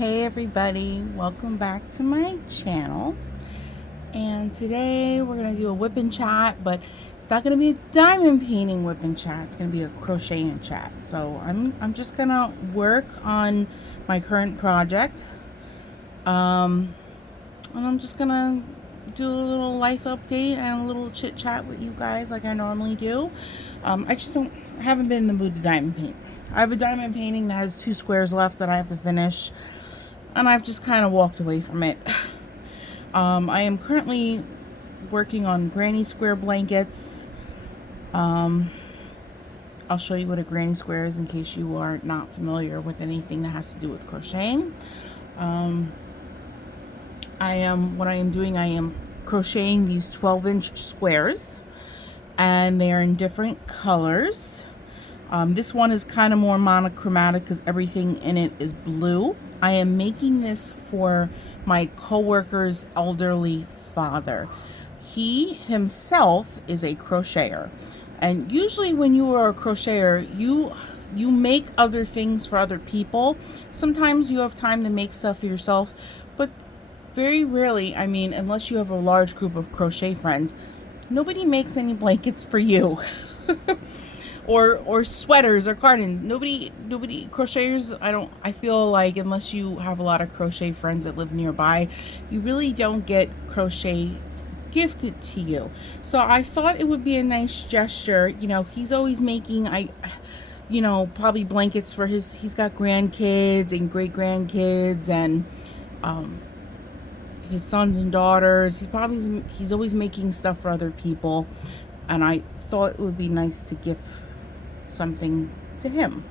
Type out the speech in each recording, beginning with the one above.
Hey everybody, welcome back to my channel. And today we're going to do a whip and chat, but it's not going to be a diamond painting whip and chat. It's going to be a crocheting chat. So I'm just going to work on my current project. And I'm just going to do a little life update and a little chit chat with you guys like I normally do. I haven't been in the mood to diamond paint. I have a diamond painting that has 2 squares left that I have to finish, and I've just kind of walked away from it. I am currently working on granny square blankets. I'll show you what a granny square is in case you are not familiar with anything that has to do with crocheting. I am crocheting these 12-inch squares, and they're in different colors. This one is kind of more monochromatic because everything in it is blue. I am making this for my coworker's elderly father. He himself is a crocheter, and usually when you are a crocheter, you make other things for other people. Sometimes you have time to make stuff for yourself, but very rarely, I mean, unless you have a large group of crochet friends, nobody makes any blankets for you. or sweaters or cardigans. Nobody crocheters, I feel like unless you have a lot of crochet friends that live nearby, you really don't get crochet gifted to you. So I thought it would be a nice gesture. You know, he's always making probably blankets for he's got grandkids and great grandkids and his sons and daughters. He's always making stuff for other people, and I thought it would be nice to give something to him.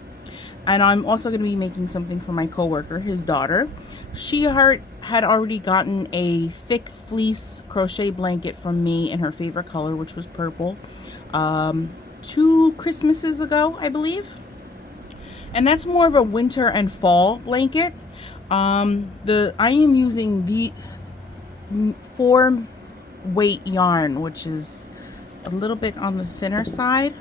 And I'm also going to be making something for my coworker, his daughter. She had already gotten a thick fleece crochet blanket from me in her favorite color, which was purple, 2 Christmases ago, I believe. And that's more of a winter and fall blanket. I am using the 4 weight yarn, which is a little bit on the thinner side.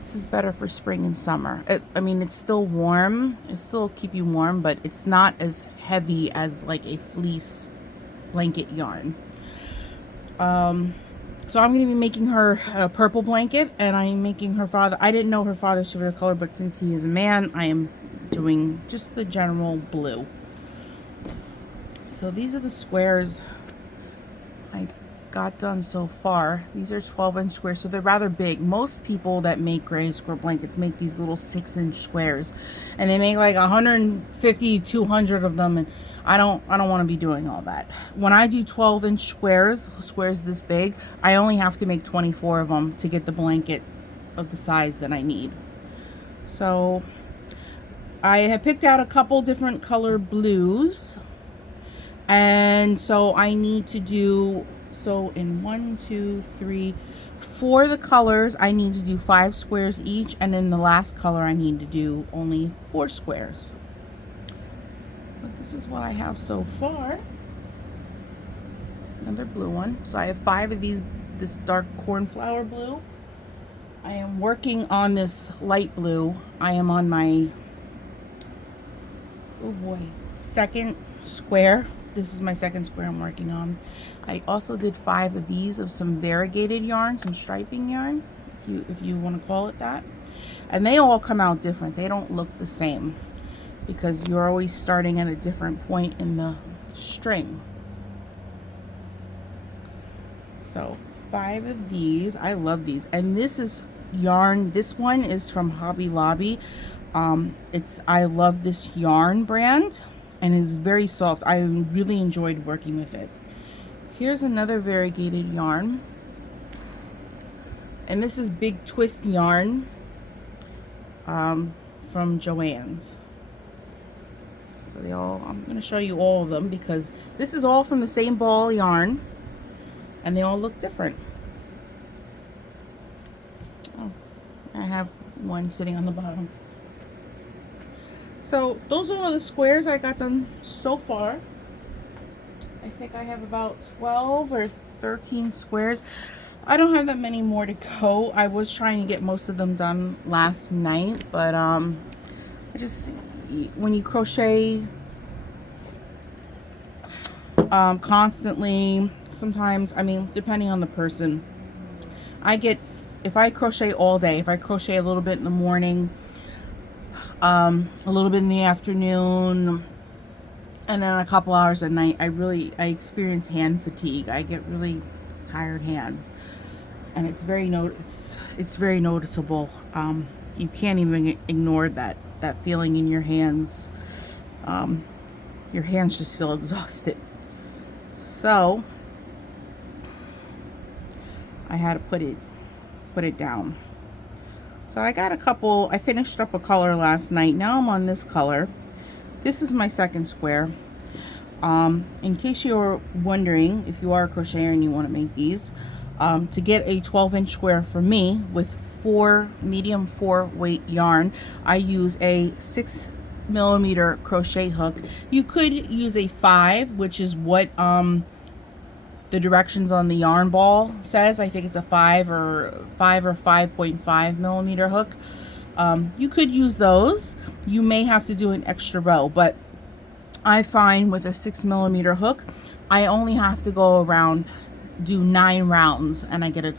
This is better for spring and summer. I mean, it's still warm. It still keep you warm, but it's not as heavy as like a fleece blanket yarn. So I'm going to be making her a purple blanket, and I'm making her father. I didn't know her father's favorite color, but since he is a man, I am doing just the general blue. So these are the squares I got done so far. These are 12-inch squares, so they're rather big. Most people that make granny square blankets make these little 6-inch squares, and they make like 150, 200 of them, and I don't want to be doing all that. When I do 12-inch squares this big, I only have to make 24 of them to get the blanket of the size that I need. So I have picked out a couple different color blues, and so I need to do, so in 1, 2, 3, 4 the colors, I need to do 5 squares each, and in the last color I need to do only 4 squares. But this is what I have so far. Another blue one. So I have 5 of these, this dark cornflower blue. I am working on this light blue. I am on my, oh boy, 2nd square. This is my 2nd square I'm working on. I also did 5 of these of some variegated yarn, some striping yarn, if you want to call it that. And they all come out different. They don't look the same because you're always starting at a different point in the string. So 5 of these. I love these. And this is yarn. This one is from Hobby Lobby. I love this yarn brand, and is very soft. I really enjoyed working with it. Here's another variegated yarn, and this is Big Twist yarn from Joann's. So I'm going to show you all of them because this is all from the same ball yarn, and they all look different. Oh, I have one sitting on the bottom. So those are all the squares I got done so far. I think I have about 12 or 13 squares. I don't have that many more to go. I was trying to get most of them done last night, but I just, when you crochet constantly. Sometimes, I mean, depending on the person, if I crochet all day, if I crochet a little bit in the morning, a little bit in the afternoon, and then a couple hours at night, I experience hand fatigue. I get really tired hands, and it's very noticeable. You can't even ignore that feeling in your hands. Your hands just feel exhausted. So I had to put it down. So I finished up a color last night. Now I'm on this color. This is my second square. In case you're wondering, if you are a crocheter and you want to make these, to get a 12-inch square for me with medium 4 weight yarn, I use a 6mm crochet hook. You could use a 5, which is what the directions on the yarn ball says. I think it's a 5 or 5.5mm hook. You could use those. You may have to do an extra row, but I find with a 6mm hook, I only have to go around, do 9 rounds, and I get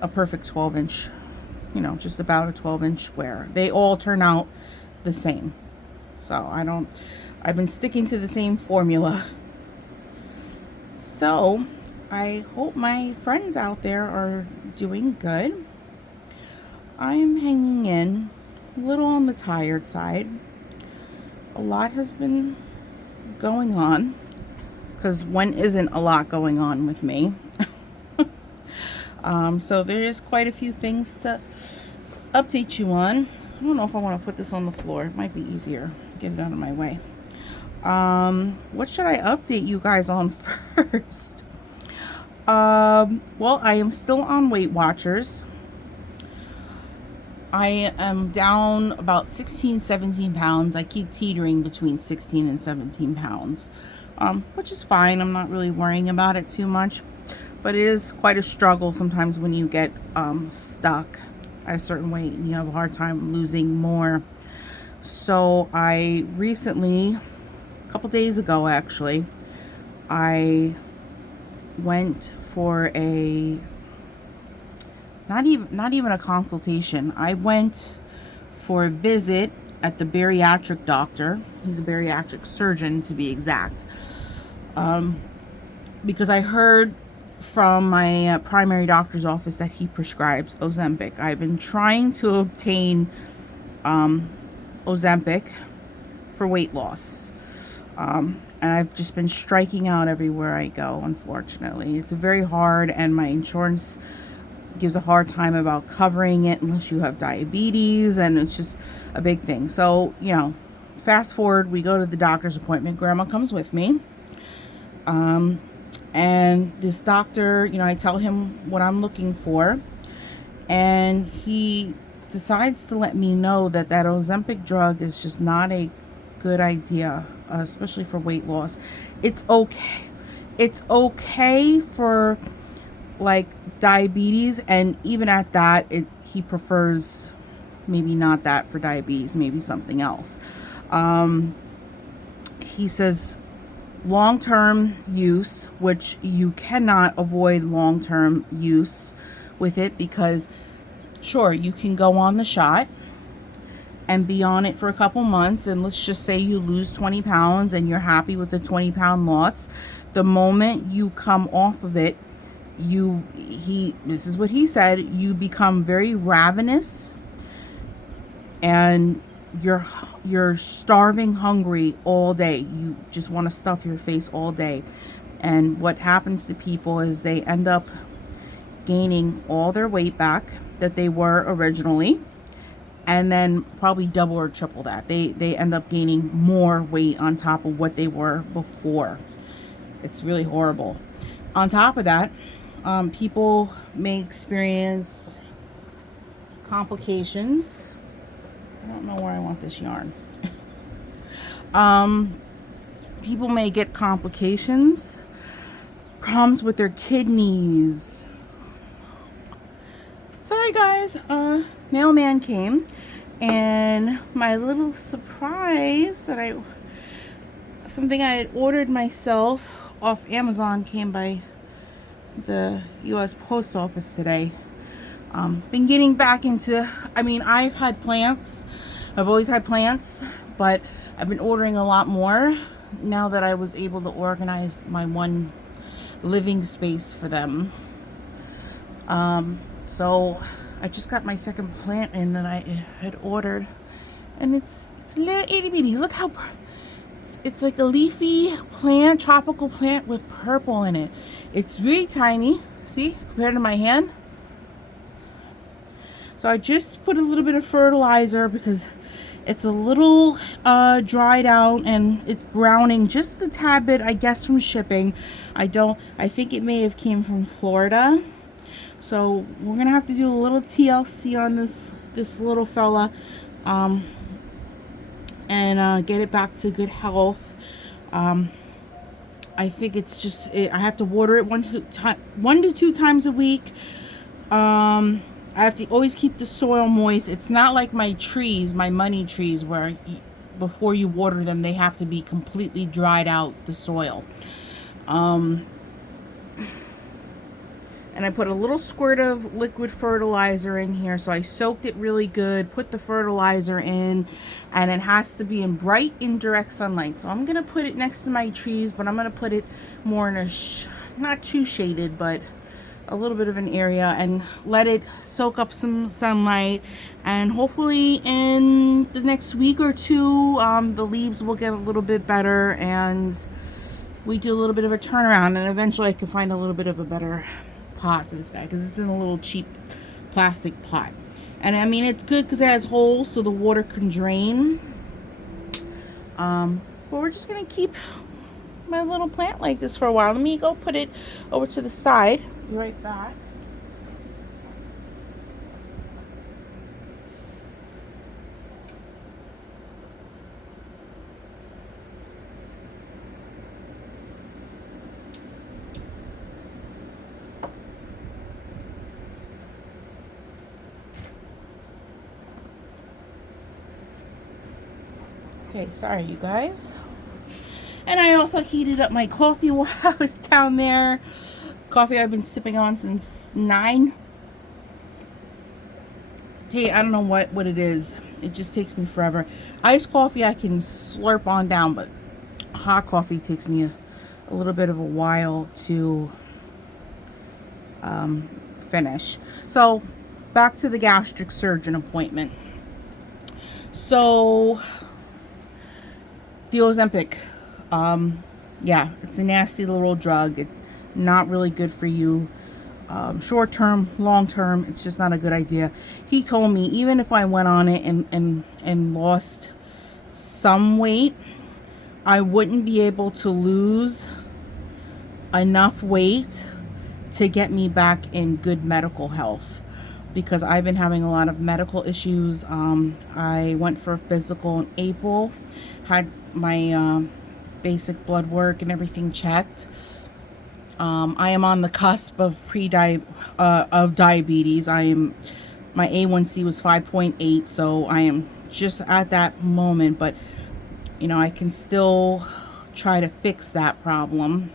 a perfect 12-inch, just about a 12-inch square. They all turn out the same. So I've been sticking to the same formula. So I hope my friends out there are doing good. I am hanging in, a little on the tired side. A lot has been going on, because when isn't a lot going on with me? So there is quite a few things to update you on. I don't know if I want to put this on the floor. It might be easier. Get it out of my way. What should I update you guys on first? Well, I am still on Weight Watchers. I am down about 17 pounds. I keep teetering between 16 and 17 pounds, which is fine. I'm not really worrying about it too much, but it is quite a struggle sometimes when you get stuck at a certain weight and you have a hard time losing more. So I recently, a couple days ago actually, I went for not even a consultation. I went for a visit at the bariatric doctor. He's a bariatric surgeon, to be exact. Because I heard from my primary doctor's office that he prescribes Ozempic. I've been trying to obtain Ozempic for weight loss. And I've just been striking out everywhere I go, unfortunately. It's very hard, and my insurance gives a hard time about covering it unless you have diabetes, and it's just a big thing. So, fast forward, we go to the doctor's appointment. Grandma comes with me. And this doctor, I tell him what I'm looking for, and he decides to let me know that Ozempic drug is just not a good idea, especially for weight loss. It's okay for like diabetes, and even at that, he prefers maybe not that for diabetes, maybe something else. He says long-term use, which you cannot avoid long-term use with it, because sure, you can go on the shot and be on it for a couple months, and let's just say you lose 20 pounds and you're happy with the 20-pound loss. The moment you come off of it, this is what he said, you become very ravenous, and you're starving hungry all day. You just want to stuff your face all day. And what happens to people is they end up gaining all their weight back that they were originally, and then probably double or triple that. They end up gaining more weight on top of what they were before. It's really horrible. On top of that, people may experience complications. I don't know where I want this yarn. People may get complications, problems with their kidneys. Sorry guys, mailman came, and my little surprise something I had ordered myself off Amazon came by the US Post Office today. Been getting back into, I mean, I've had plants. I've always had plants, but I've been ordering a lot more now that I was able to organize my one living space for them. So I just got my second plant in that I had ordered, and it's a little itty bitty. Look how it's like a leafy plant, tropical plant with purple in it. It's really tiny, see, compared to my hand. So I just put a little bit of fertilizer because it's a little dried out and it's browning just a tad bit, I guess, from shipping. I think it may have came from Florida. So we're gonna have to do a little TLC on this little fella, and get it back to good health. I think it's just I have to water it 1 to 2 times a week. I have to always keep the soil moist. It's not like my trees, my money trees, where before you water them, they have to be completely dried out, the soil. And I put a little squirt of liquid fertilizer in here. So I soaked it really good, put the fertilizer in, and it has to be in bright indirect sunlight. So I'm going to put it next to my trees, but I'm going to put it more in a, not too shaded, but a little bit of an area, and let it soak up some sunlight. And hopefully in the next week or two, the leaves will get a little bit better, and we do a little bit of a turnaround, and eventually I can find a little bit of a better pot for this guy, because it's in a little cheap plastic pot. And I mean, it's good because it has holes so the water can drain. But we're just gonna keep my little plant like this for a while. Let me go put it over to the side. Be right back. Okay, sorry you guys. And I also heated up my coffee while I was down there. Coffee I've been sipping on since 9. I don't know what it is. It just takes me forever. Iced coffee I can slurp on down, but hot coffee takes me a little bit of a while to finish. So back to the gastric surgeon appointment. So the Ozempic, yeah, it's a nasty little drug. It's not really good for you. Short term, long term, it's just not a good idea. He told me even if I went on it and lost some weight, I wouldn't be able to lose enough weight to get me back in good medical health, because I've been having a lot of medical issues. I went for a physical in April, had my basic blood work and everything checked. I am on the cusp of diabetes. My A1C was 5.8, so I am just at that moment, but you know, I can still try to fix that problem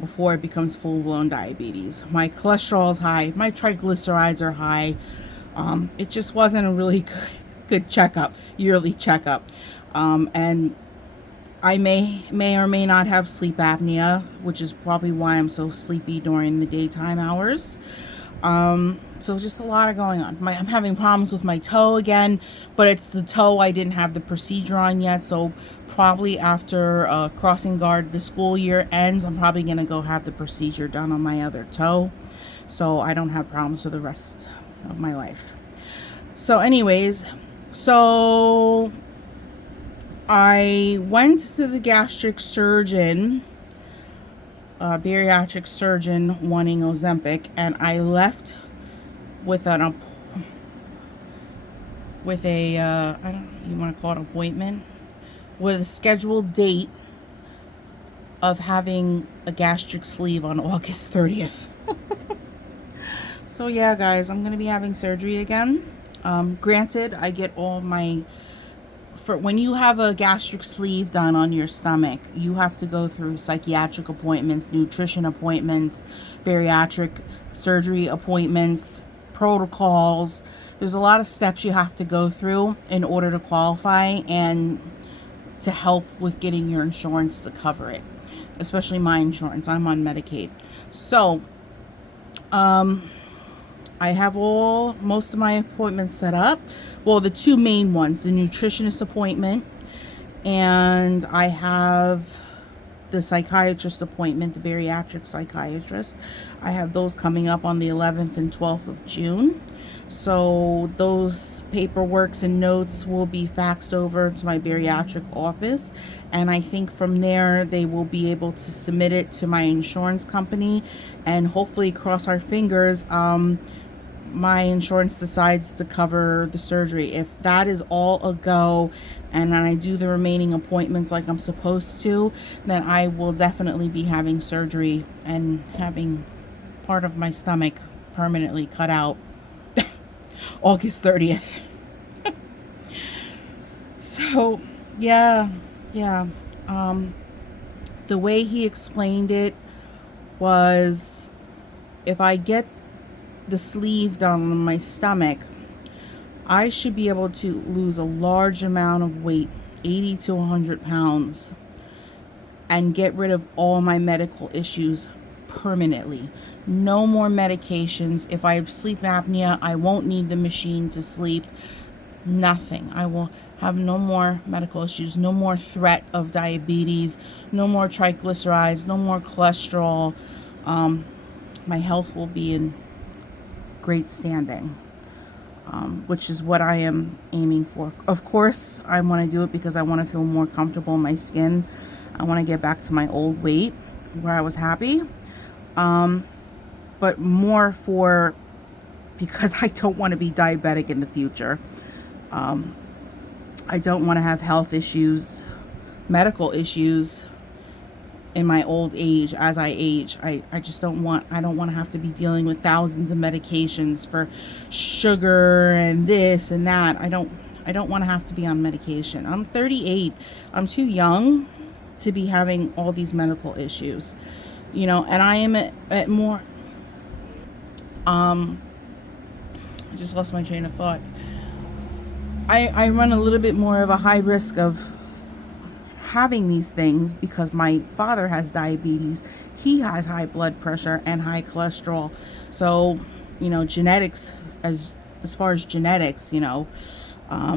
before it becomes full-blown diabetes. My cholesterol is high, my triglycerides are high. It just wasn't a really good checkup, yearly checkup. And I may or may not have sleep apnea, which is probably why I'm so sleepy during the daytime hours. So just a lot going on. I'm having problems with my toe again, but it's the toe I didn't have the procedure on yet. So probably after crossing guard, the school year ends, I'm probably going to go have the procedure done on my other toe, so I don't have problems for the rest of my life. So anyways, so I went to the gastric surgeon, bariatric surgeon, wanting Ozempic, and I left with I don't know, you want to call it an appointment, with a scheduled date of having a gastric sleeve on August 30th. So yeah, guys, I'm going to be having surgery again. Granted, I get all my for when you have a gastric sleeve done on your stomach, you have to go through psychiatric appointments, nutrition appointments, bariatric surgery appointments, protocols. There's a lot of steps you have to go through in order to qualify and to help with getting your insurance to cover it, especially my insurance. I'm on Medicaid. So I have most of my appointments set up. Well, the two main ones, the nutritionist appointment, and I have the psychiatrist appointment, the bariatric psychiatrist. I have those coming up on the 11th and 12th of June. So those paperworks and notes will be faxed over to my bariatric office, and I think from there they will be able to submit it to my insurance company, and hopefully, cross our fingers, my insurance decides to cover the surgery. If that is all a go and then I do the remaining appointments like I'm supposed to, then I will definitely be having surgery and having part of my stomach permanently cut out August 30th. So yeah. The way he explained it was, if I get the sleeve done on my stomach, I should be able to lose a large amount of weight, 80 to 100 pounds, and get rid of all my medical issues permanently. No more medications. If I have sleep apnea, I won't need the machine to sleep. Nothing. I will have no more medical issues, no more threat of diabetes, no more triglycerides, no more cholesterol. My health will be in great standing, which is what I am aiming for. Of course, I want to do it because I want to feel more comfortable in my skin. I want to get back to my old weight where I was happy, but more because I don't want to be diabetic in the future. I don't want to have health issues, medical issues in my old age as I age. I don't want to have to be dealing with thousands of medications for sugar and this and that. I don't want to have to be on medication. I'm 38. I'm too young to be having all these medical issues, and I am at more, I just lost my train of thought. I run a little bit more of a high risk of having these things because my father has diabetes. He has high blood pressure and high cholesterol. So, genetics, as far as genetics, I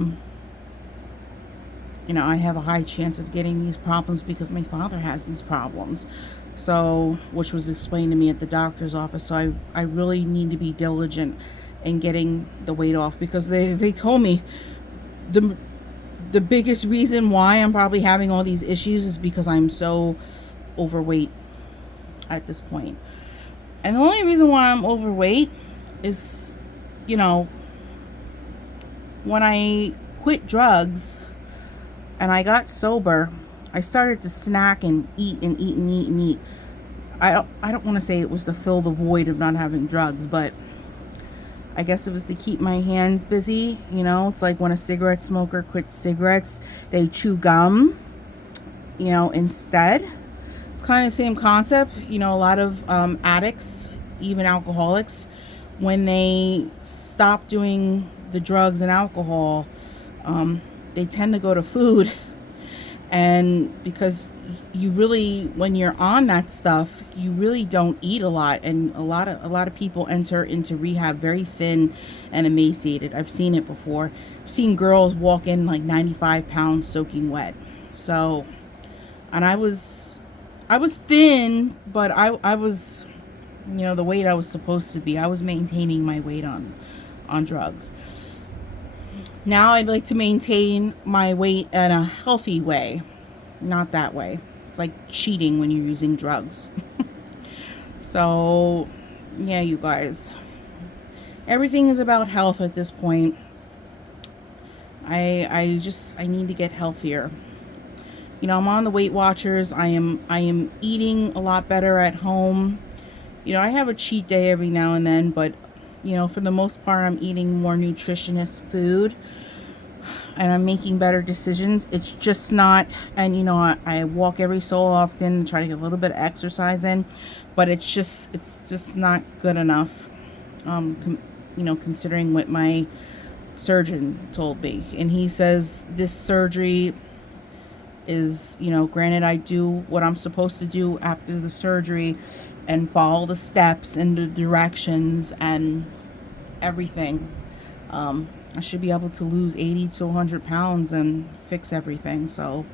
have a high chance of getting these problems because my father has these problems. So, which was explained to me at the doctor's office. So I really need to be diligent in getting the weight off, because they told me the biggest reason why I'm probably having all these issues is because I'm so overweight at this point. And the only reason why I'm overweight is, when I quit drugs and I got sober, I started to snack and eat and eat and eat and eat. I don't want to say it was to fill the void of not having drugs, but I guess it was to keep my hands busy. It's like when a cigarette smoker quits cigarettes, they chew gum, instead. It's kind of the same concept. A lot of addicts, even alcoholics, when they stop doing the drugs and alcohol, they tend to go to food. And because you really, when you're on that stuff, you really don't eat a lot, and a lot of people enter into rehab very thin and emaciated. I've seen it before. I've seen girls walk in like 95 pounds soaking wet. So, and I was thin, but I was, the weight I was supposed to be. I was maintaining my weight on drugs. Now I'd like to maintain my weight in a healthy way, not that way. It's like cheating when you're using drugs. So, yeah, you guys. Everything is about health at this point. I need to get healthier. I'm on the Weight Watchers. I am eating a lot better at home. I have a cheat day every now and then, but for the most part, I'm eating more nutritious food. and I'm making better decisions. It's just not, and you know, I walk every so often, try to get a little bit of exercise in, but it's just not good enough, you know, considering what my surgeon told me. And he says this surgery is, you know, granted I do what I'm supposed to do after the surgery and follow the steps and the directions and everything. I should be able to lose 80 to 100 pounds and fix everything. So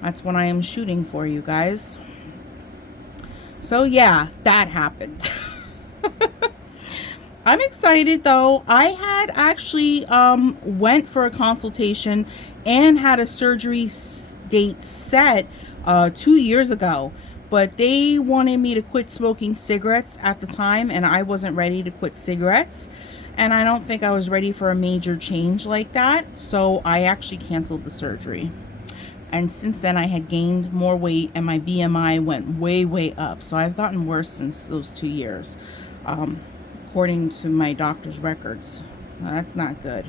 that's what I am shooting for, you guys. So yeah, that happened. I'm excited though. I had actually went for a consultation and had a surgery date set 2 years ago, but they wanted me to quit smoking cigarettes at the time, and I wasn't ready to quit cigarettes, and I don't think I was ready for a major change like that, so I actually canceled the surgery. And since then I had gained more weight and my BMI went way up, so I've gotten worse since those 2 years, according to my doctor's records. That's not good.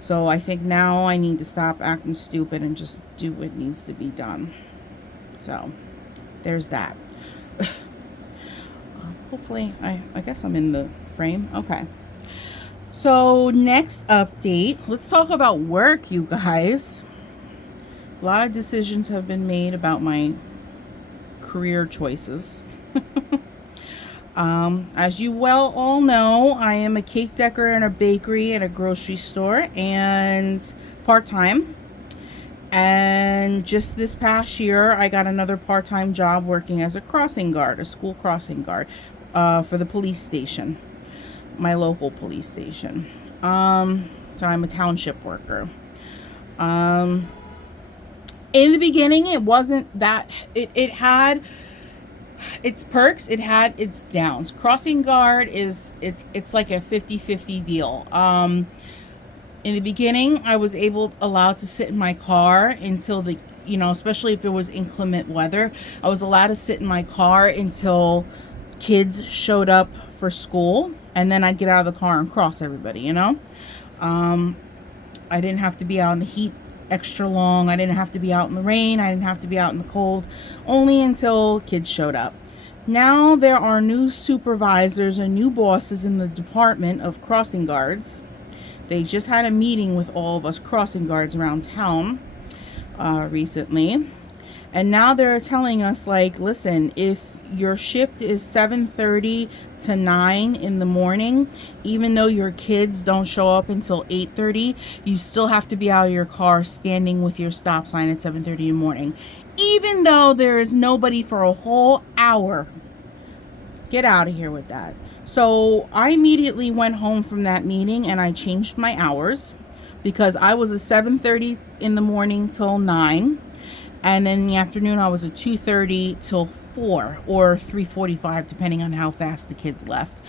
So I think now I need to stop acting stupid and just do what needs to be done. So there's that. Hopefully, I guess I'm in the frame. Okay. So next update, let's talk about work, you guys. A lot of decisions have been made about my career choices. As you well all know, I am a cake decorator in a bakery and a grocery store, and part-time. And just this past year, I got another part-time job working as a crossing guard, a school crossing guard, for the police station, my local police station. So I'm a township worker. In the beginning, it wasn't that, it had its perks, it had its downs. Crossing guard is, it's like a 50-50 deal. In the beginning, I was allowed to sit in my car until the, you know, especially if it was inclement weather, I was allowed to sit in my car until kids showed up for school, and then I'd get out of the car and cross everybody, you know. I didn't have to be out in the heat extra long. I didn't have to be out in the rain. I didn't have to be out in the cold, only until kids showed up. Now there are new supervisors and new bosses in the department of crossing guards. They just had a meeting with all of us crossing guards around town recently. And now they're telling us, like, listen, if your shift is 7:30 to 9 in the morning, even though your kids don't show up until 8:30, you still have to be out of your car standing with your stop sign at 7:30 in the morning, even though there is nobody for a whole hour. Get out of here with that. So I immediately went home from that meeting and I changed my hours, because I was a 7:30 in the morning till 9, and then in the afternoon I was a 2:30 till 4 or 3:45, depending on how fast the kids left.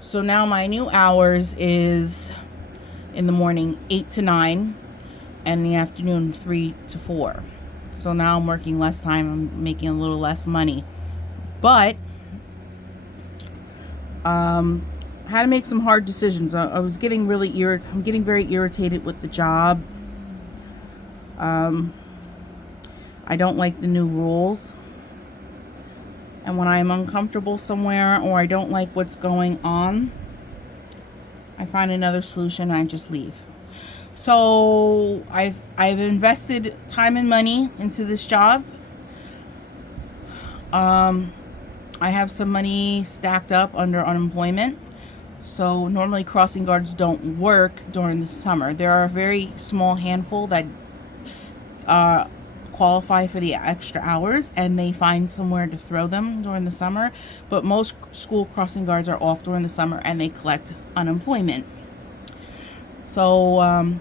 So now my new hours is in the morning 8 to 9, and in the afternoon 3 to 4. So now I'm working less time. I'm making a little less money, but I had to make some hard decisions. I was getting really I'm getting very irritated with the job. I don't like the new rules. And when I'm uncomfortable somewhere or I don't like what's going on, I find another solution and I just leave. So I've invested time and money into this job. I have some money stacked up under unemployment. So normally crossing guards don't work during the summer. There are a very small handful that qualify for the extra hours, and they find somewhere to throw them during the summer. But most school crossing guards are off during the summer and they collect unemployment. So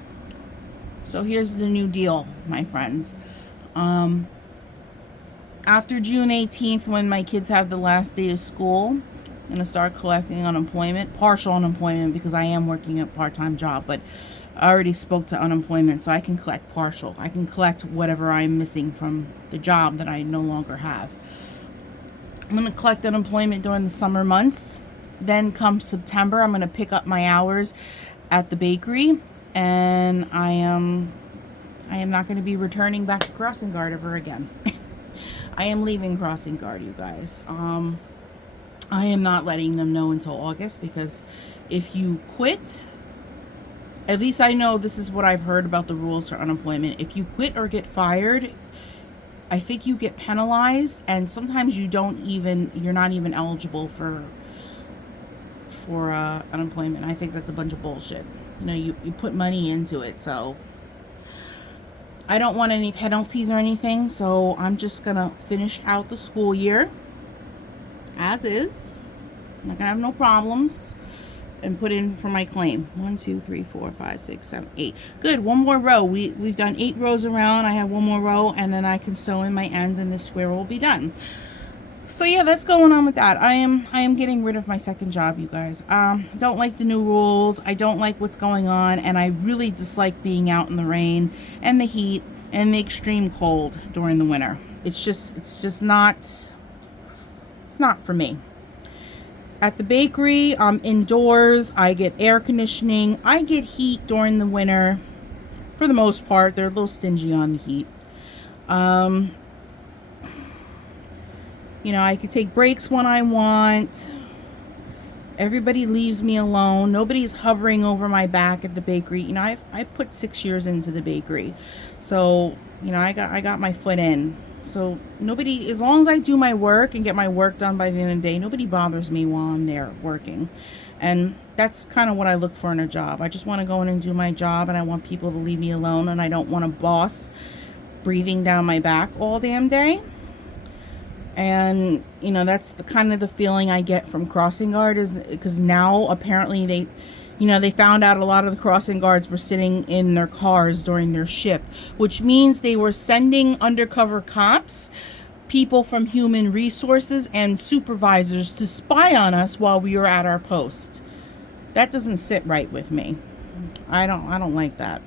so here's the new deal, my friends. After June 18th, when my kids have the last day of school, I'm going to start collecting unemployment, partial unemployment, because I am working a part-time job, but I already spoke to unemployment, so I can collect partial. I can collect whatever I'm missing from the job that I no longer have. I'm going to collect unemployment during the summer months. Then come September, I'm going to pick up my hours at the bakery, and I am not going to be returning back to Crossing Guard ever again. I am leaving Crossing Guard, you guys. I am not letting them know until August, because if you quit, at least I know this is what I've heard about the rules for unemployment. If you quit or get fired, I think you get penalized, and sometimes you're not even eligible for unemployment. I think that's a bunch of bullshit. You know, you put money into it, so I don't want any penalties or anything, so I'm just gonna finish out the school year as is. I'm not gonna have no problems, and put in for my claim. 1, 2, 3, 4, 5, 6, 7, 8. Good, one more row. We've done 8 rows around. I have one more row, and then I can sew in my ends, and this square will be done. So yeah, that's going on with that. I am getting rid of my second job, you guys. Don't like the new rules. I don't like what's going on, and I really dislike being out in the rain and the heat and the extreme cold during the winter. It's just not, it's not for me. At the bakery, I'm indoors. I get air conditioning. I get heat during the winter. For the most part, they're a little stingy on the heat. You know, I could take breaks when I want. Everybody leaves me alone. Nobody's hovering over my back at the bakery. You know, I put 6 years into the bakery, so you know, I got my foot in. So nobody, as long as I do my work and get my work done by the end of the day, nobody bothers me while I'm there working. And that's kind of what I look for in a job. I just want to go in and do my job, and I want people to leave me alone, and I don't want a boss breathing down my back all damn day. And you know, that's the kind of the feeling I get from Crossing Guard, is because now apparently they found out a lot of the crossing guards were sitting in their cars during their shift, which means they were sending undercover cops, people from human resources, and supervisors to spy on us while we were at our post. That doesn't sit right with me. I don't like that.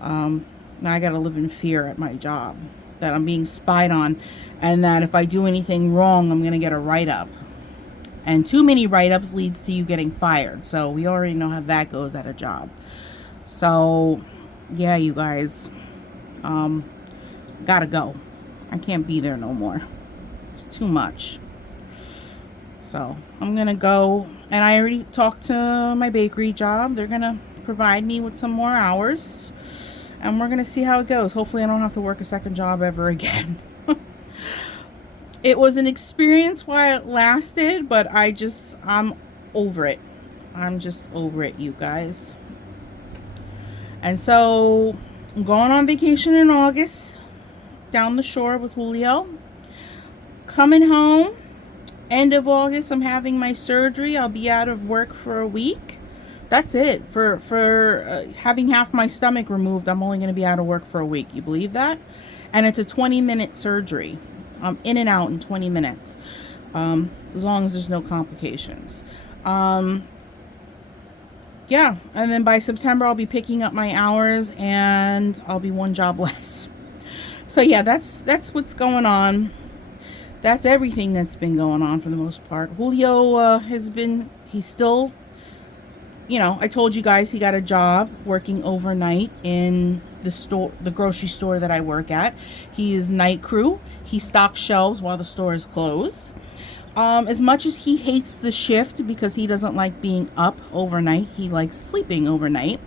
Now I gotta live in fear at my job that I'm being spied on, and that if I do anything wrong, I'm gonna get a write-up. And too many write-ups leads to you getting fired. So we already know how that goes at a job. So yeah, you guys, gotta go. I can't be there no more. It's too much. So I'm gonna go, and I already talked to my bakery job. They're gonna provide me with some more hours, and we're gonna see how it goes. Hopefully I don't have to work a second job ever again. It was an experience while it lasted, but I'm over it. I'm just over it, you guys. And so I'm going on vacation in August, down the shore with Julio. Coming home, end of August, I'm having my surgery. I'll be out of work for a week. That's it. For having half my stomach removed, I'm only going to be out of work for a week. You believe that? And it's a 20-minute surgery. I'm in and out in 20 minutes, as long as there's no complications. Yeah, and then by September I'll be picking up my hours, and I'll be one job less. So yeah, that's what's going on. That's everything that's been going on for the most part. Julio he's still, you know, I told you guys he got a job working overnight in the grocery store that I work at. He is night crew. He stocks shelves while the store is closed. As much as he hates the shift because he doesn't like being up overnight, he likes sleeping overnight.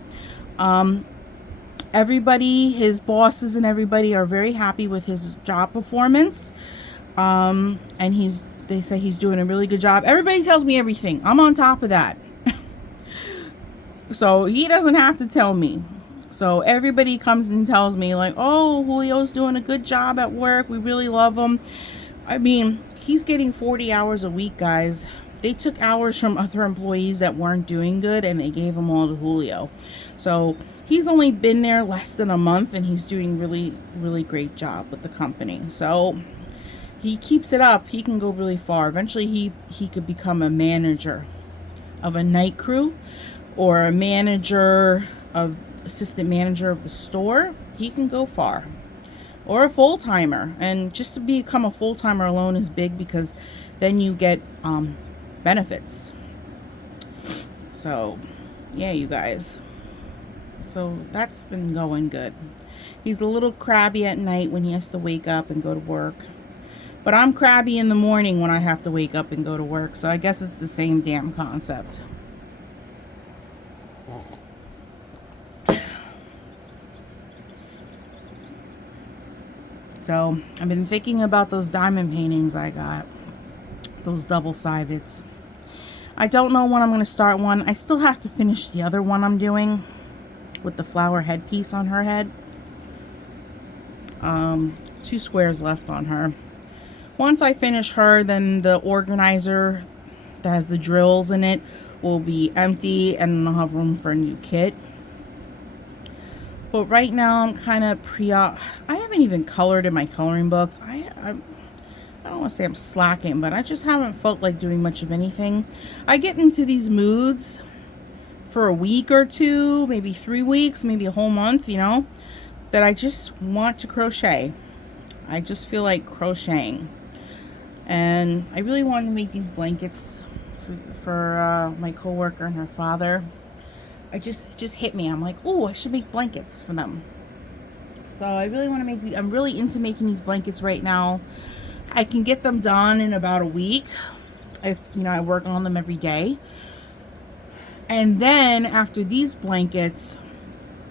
Everybody, his bosses and everybody, are very happy with his job performance. And they say he's doing a really good job. Everybody tells me everything. I'm on top of that. So he doesn't have to tell me. So everybody comes and tells me, like, oh, Julio's doing a good job at work. We really love him. I mean, he's getting 40 hours a week, guys. They took hours from other employees that weren't doing good, and they gave them all to Julio. So he's only been there less than a month, and he's doing really, really great job with the company. So he keeps it up, he can go really far. Eventually he could become a manager of a night crew, or a assistant manager of the store. He can go far. Or a full-timer. And just to become a full-timer alone is big, because then you get benefits. So yeah, you guys, So that's been going good. He's a little crabby at night when he has to wake up and go to work. But I'm crabby in the morning when I have to wake up and go to work. So I guess it's the same damn concept. So I've been thinking about those diamond paintings I got. Those double-sideds. I don't know when I'm going to start one. I still have to finish the other one I'm doing with the flower headpiece on her head. 2 squares left on her. Once I finish her, then the organizer that has the drills in it will be empty and I'll have room for a new kit. But right now I'm kind of I haven't even colored in my coloring books. I don't want to say I'm slacking, but I just haven't felt like doing much of anything. I get into these moods for a week or two, maybe 3 weeks, maybe a whole month, you know, that I just want to crochet. I just feel like crocheting. And I really wanted to make these blankets for my coworker and her father. It just hit me. I'm like, oh, I should make blankets for them. So I really want to make I'm really into making these blankets right now. I can get them done in about a week if, you know, I work on them every day. And then after these blankets,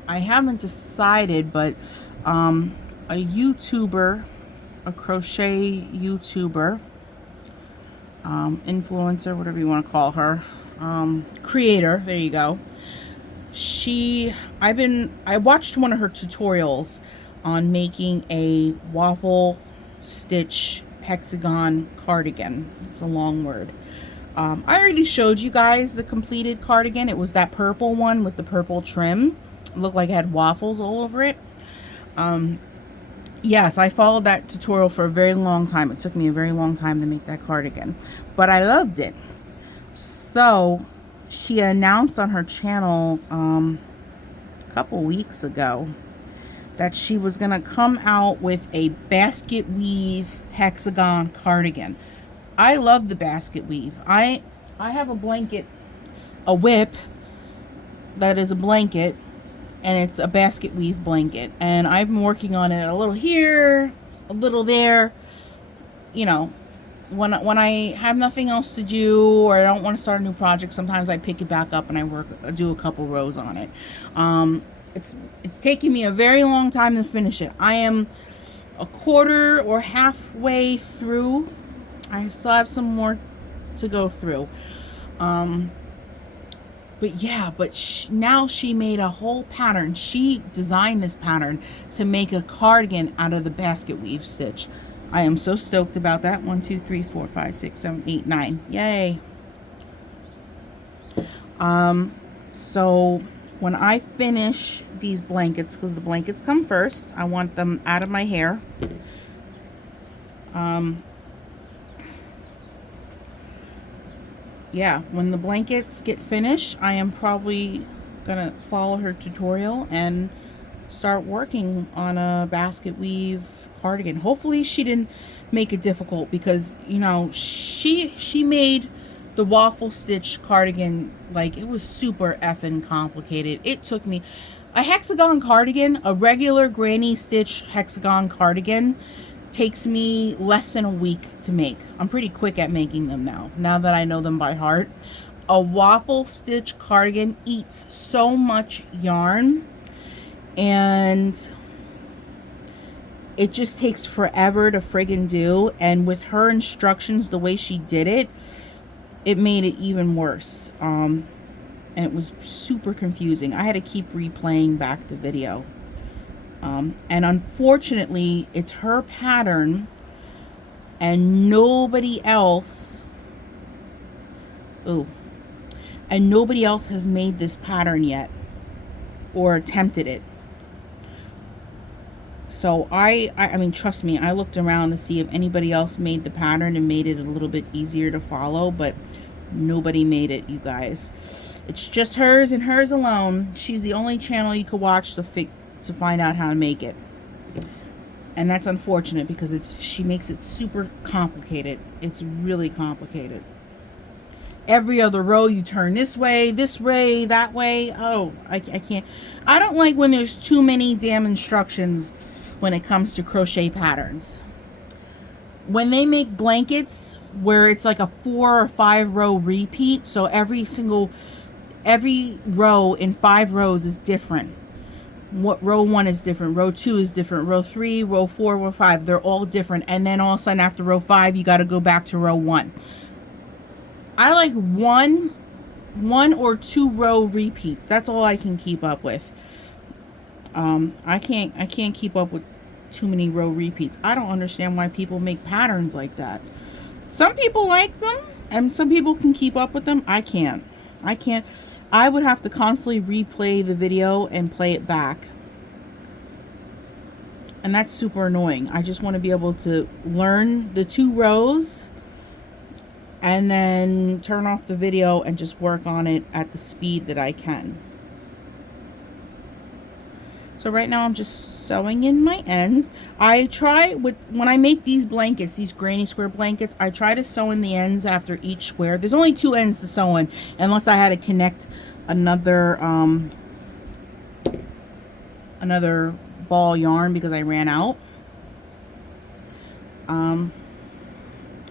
I haven't decided, but a YouTuber, a crochet YouTuber, influencer, whatever you want to call her, creator, there you go. I watched one of her tutorials on making a waffle stitch hexagon cardigan. It's a long word. I already showed you guys the completed cardigan. It was that purple one with the purple trim. It looked like it had waffles all over it. Yes, I followed that tutorial for a very long time. It took me a very long time to make that cardigan, but I loved it. So she announced on her channel a couple weeks ago that she was gonna come out with a basket weave hexagon cardigan. I love the basket weave. I have a blanket, a whip that is a blanket, and it's a basket weave blanket, and I've been working on it a little here, a little there. You know, when I have nothing else to do or I don't want to start a new project, sometimes I pick it back up and I do a couple rows on it. It's taking me a very long time to finish it. I am a quarter or halfway through. I still have some more to go through. But yeah, now she made a whole pattern. She designed this pattern to make a cardigan out of the basket weave stitch. I am so stoked about that. 1, 2, 3, 4, 5, 6, 7, 8, 9. Yay. So when I finish these blankets, because the blankets come first, I want them out of my hair. Yeah, when the blankets get finished, I am probably gonna follow her tutorial and start working on a basket weave cardigan. Hopefully she didn't make it difficult, because, you know, she made the waffle stitch cardigan like it was super effing complicated. It took me a hexagon cardigan, a regular granny stitch hexagon cardigan, takes me less than a week to make. I'm pretty quick at making them now that I know them by heart. A waffle stitch cardigan eats so much yarn, and it just takes forever to friggin' do. And with her instructions, the way she did it, it made it even worse. And it was super confusing. I had to keep replaying back the video. And unfortunately, it's her pattern, and nobody else, and nobody else has made this pattern yet, or attempted it. So I mean, trust me, I looked around to see if anybody else made the pattern and made it a little bit easier to follow, but nobody made it, you guys. It's just hers and hers alone. She's the only channel you could watch to find out how to make it. And that's unfortunate, because she makes it super complicated. It's really complicated. every other row you turn this way, that way. Oh, I can't. I don't like when there's too many damn instructions when it comes to crochet patterns. When they make blankets where it's like a 4 or 5 row repeat, so every row in 5 rows is different. What row 1 is different, row 2 is different, row 3, row 4, row 5, they're all different. And then all of a sudden after row 5 you got to go back to row 1. I like one or 2 row repeats. That's all I can keep up with. I can't keep up with too many row repeats. I don't understand why people make patterns like that. Some people like them and some people can keep up with them. I can't. I would have to constantly replay the video and play it back. And that's super annoying. I just want to be able to learn the 2 rows and then turn off the video and just work on it at the speed that I can. So right now I'm just sewing in my ends. I try when I make these blankets, these granny square blankets, I try to sew in the ends after each square. There's only 2 ends to sew in unless I had to connect another ball yarn because I ran out.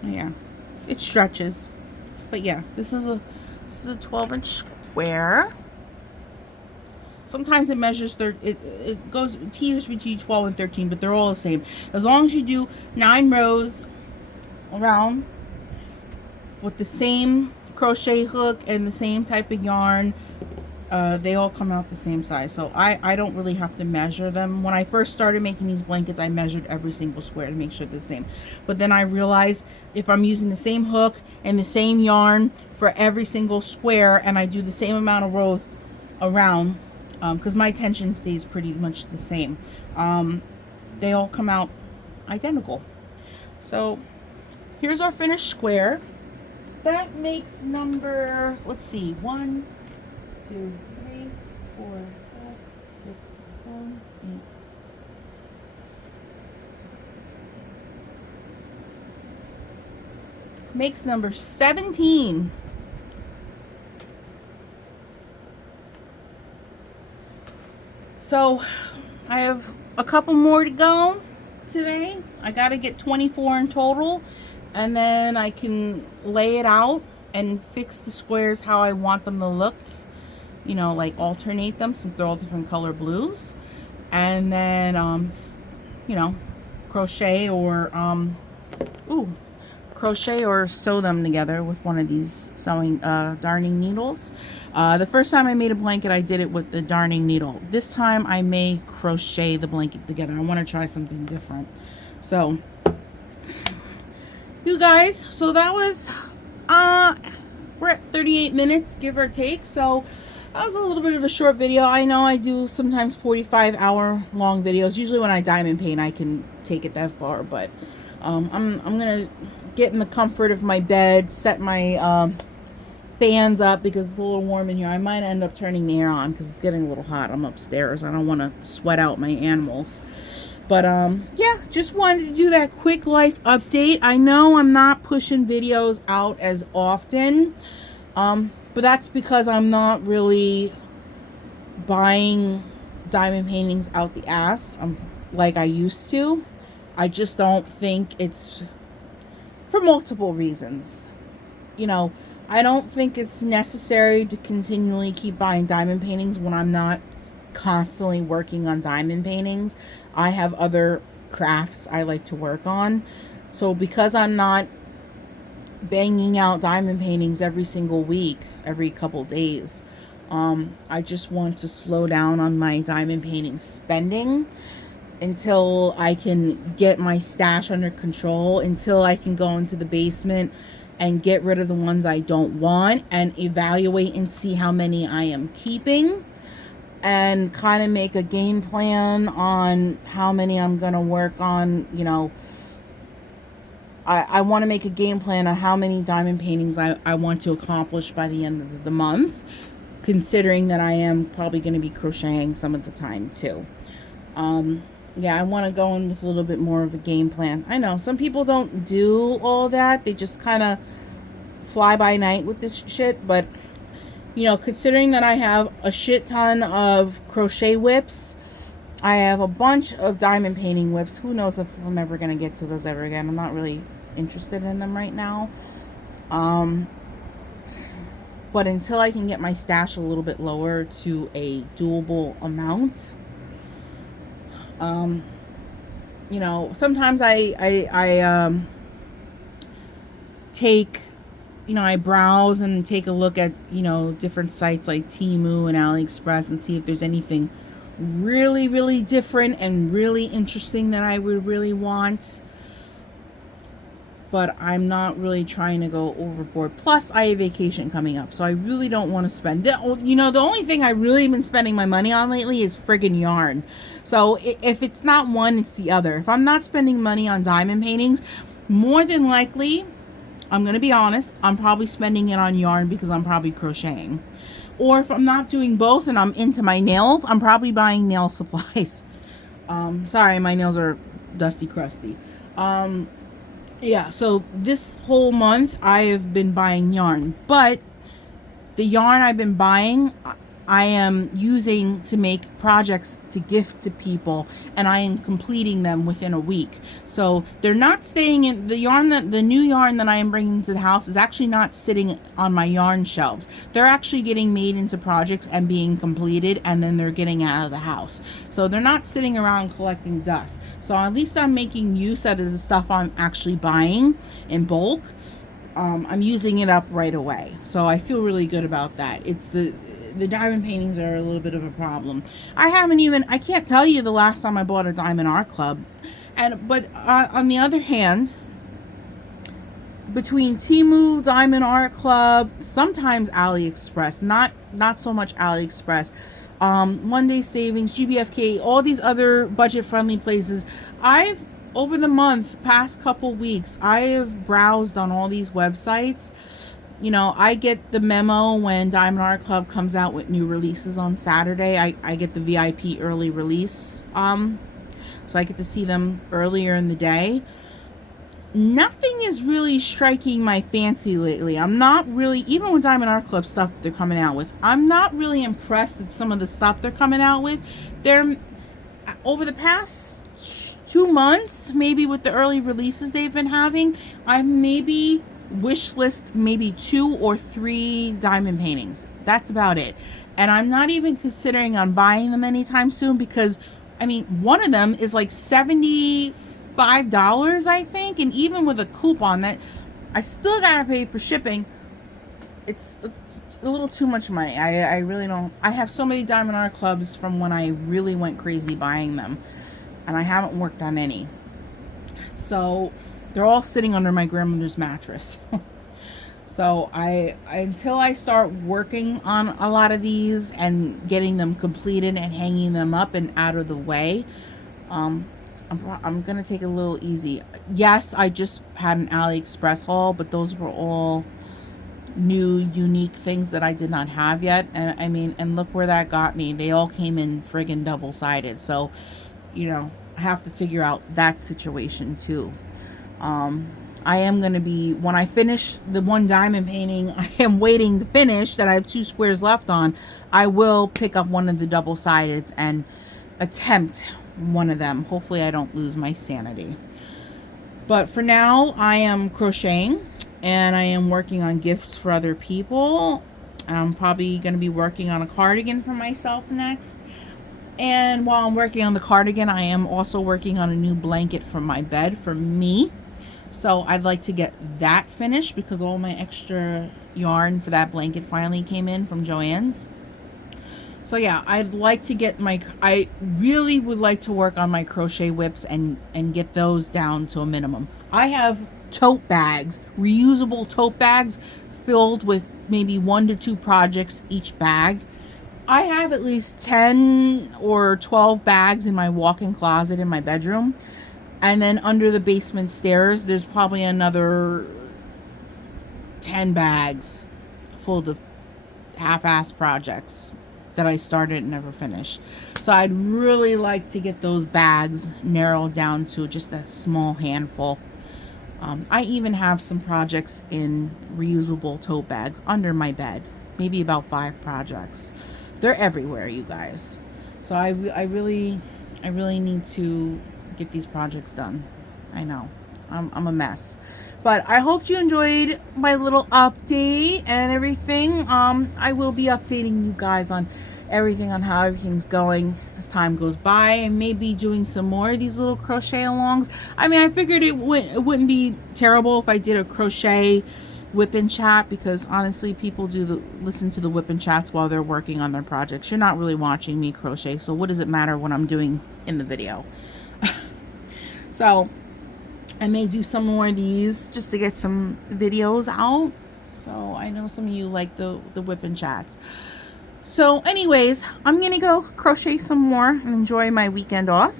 Yeah, it stretches, but yeah, this is a 12-inch square. Sometimes it measures it goes teeters between 12 and 13, but they're all the same. As long as you do 9 rows around with the same crochet hook and the same type of yarn, they all come out the same size. So I don't really have to measure them. When I first started making these blankets, I measured every single square to make sure they're the same. But then I realized if I'm using the same hook and the same yarn for every single square and I do the same amount of rows around, because my tension stays pretty much the same, they all come out identical. So here's our finished square. That makes number, let's see, 1, 2, 3, 4, 5, 6, 7, 8. Makes number 17. So I have a couple more to go today. I got to get 24 in total, and then I can lay it out and fix the squares how I want them to look, you know, like alternate them since they're all different color blues, and then you know, crochet or sew them together with one of these sewing darning needles. The first time I made a blanket, I did it with the darning needle. This time I may crochet the blanket together. I want to try something different. So you guys, so that was we're at 38 minutes, give or take. So that was a little bit of a short video. I know I do sometimes 45-hour long videos. Usually when I diamond paint I can take it that far, but I'm gonna get in the comfort of my bed, set my fans up because it's a little warm in here. I might end up turning the air on because it's getting a little hot. I'm upstairs. I don't want to sweat out my animals. But yeah, just wanted to do that quick life update. I know I'm not pushing videos out as often, but that's because I'm not really buying diamond paintings out the ass like I used to. I just don't think it's, for multiple reasons. You know, I don't think it's necessary to continually keep buying diamond paintings when I'm not constantly working on diamond paintings. I have other crafts I like to work on. So because I'm not banging out diamond paintings every single week, every couple days, I just want to slow down on my diamond painting spending until I can get my stash under control, until I can go into the basement and get rid of the ones I don't want and evaluate and see how many I am keeping, and kind of make a game plan on how many I'm going to work on. You know, I want to make a game plan on how many diamond paintings I want to accomplish by the end of the month, considering that I am probably going to be crocheting some of the time too. Yeah, I want to go in with a little bit more of a game plan. I know some people don't do all that. They just kind of fly by night with this shit, but you know, considering that I have a shit ton of crochet whips, I have a bunch of diamond painting whips. Who knows if I'm ever going to get to those ever again. I'm not really interested in them right now. But until I can get my stash a little bit lower to a doable amount, you know, sometimes I take, you know, I browse and take a look at, you know, different sites like Temu and AliExpress and see if there's anything really, really different and really interesting that I would really want. But I'm not really trying to go overboard. Plus, I have vacation coming up, so I really don't want to spend. You know, the only thing I really been spending my money on lately is friggin' yarn. So if it's not one, it's the other. If I'm not spending money on diamond paintings, more than likely, I'm going to be honest, I'm probably spending it on yarn because I'm probably crocheting. Or if I'm not doing both and I'm into my nails, I'm probably buying nail supplies. Sorry, my nails are dusty, crusty. Yeah, so this whole month I have been buying yarn, but the yarn I've been buying, I am using to make projects to gift to people, and I am completing them within a week. So they're not staying in the yarn the new yarn that I am bringing to the house is actually not sitting on my yarn shelves. They're actually getting made into projects and being completed, and then they're getting out of the house. So they're not sitting around collecting dust. So at least I'm making use out of the stuff I'm actually buying in bulk. I'm using it up right away. So I feel really good about that. It's the diamond paintings are a little bit of a problem. I can't tell you the last time I bought a diamond art club. But on the other hand, between Temu, Diamond Art Club, sometimes AliExpress, not so much AliExpress, One Day Savings, GBFK, all these other budget-friendly places, over the past couple weeks, I have browsed on all these websites. You know, I get the memo when Diamond Art Club comes out with new releases on Saturday. I get the VIP early release, so I get to see them earlier in the day. Nothing is really striking my fancy lately. I'm not really, even with Diamond Art Club stuff that they're coming out with, I'm not really impressed at some of the stuff they're coming out with. They're, over the past 2 months, maybe with the early releases they've been having, I've maybe wish list maybe 2 or 3 diamond paintings. That's about it. And I'm not even considering on buying them anytime soon because, I mean, one of them is like $75, I think, and even with a coupon that I still gotta pay for shipping, it's a little too much money. I really don't. I have so many Diamond Art Clubs from when I really went crazy buying them, and I haven't worked on any. So they're all sitting under my grandmother's mattress. So until I start working on a lot of these and getting them completed and hanging them up and out of the way, I'm gonna take it a little easy. Yes, I just had an AliExpress haul, but those were all new, unique things that I did not have yet. And I mean, and look where that got me. They all came in friggin' double-sided. So, you know, I have to figure out that situation too. I am going to be, when I finish the one diamond painting I am waiting to finish that I have 2 squares left on, I will pick up one of the double-sideds and attempt one of them. Hopefully I don't lose my sanity. But for now, I am crocheting and I am working on gifts for other people. I'm probably going to be working on a cardigan for myself next. And while I'm working on the cardigan, I am also working on a new blanket for my bed for me. So I'd like to get that finished because all my extra yarn for that blanket finally came in from Joann's. So yeah, I'd like to get I really would like to work on my crochet whips and get those down to a minimum. I have tote bags, reusable tote bags filled with maybe 1 to 2 projects each bag. I have at least 10 or 12 bags in my walk-in closet in my bedroom. And then under the basement stairs, there's probably another 10 bags full of half-ass projects that I started and never finished. So I'd really like to get those bags narrowed down to just a small handful. I even have some projects in reusable tote bags under my bed, maybe about 5 projects. They're everywhere, you guys. So I really need to get these projects done. I know I'm a mess, but I hope you enjoyed my little update and everything. I will be updating you guys on everything, on how everything's going as time goes by, and maybe doing some more of these little crochet alongs. I mean, I figured it wouldn't be terrible if I did a crochet whip and chat, because honestly, people listen to the whip and chats while they're working on their projects. You're not really watching me crochet, so what does it matter what I'm doing in the video? So I may do some more of these just to get some videos out. So I know some of you like the whip and chats. So anyways, I'm gonna go crochet some more and enjoy my weekend off.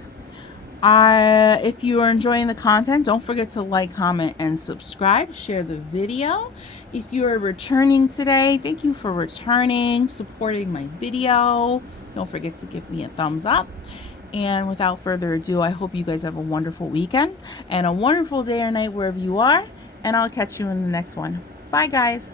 If you are enjoying the content, don't forget to like, comment, and subscribe. Share the video. If you are returning today, thank you for returning, supporting my video. Don't forget to give me a thumbs up. And without further ado, I hope you guys have a wonderful weekend and a wonderful day or night wherever you are. And I'll catch you in the next one. Bye, guys.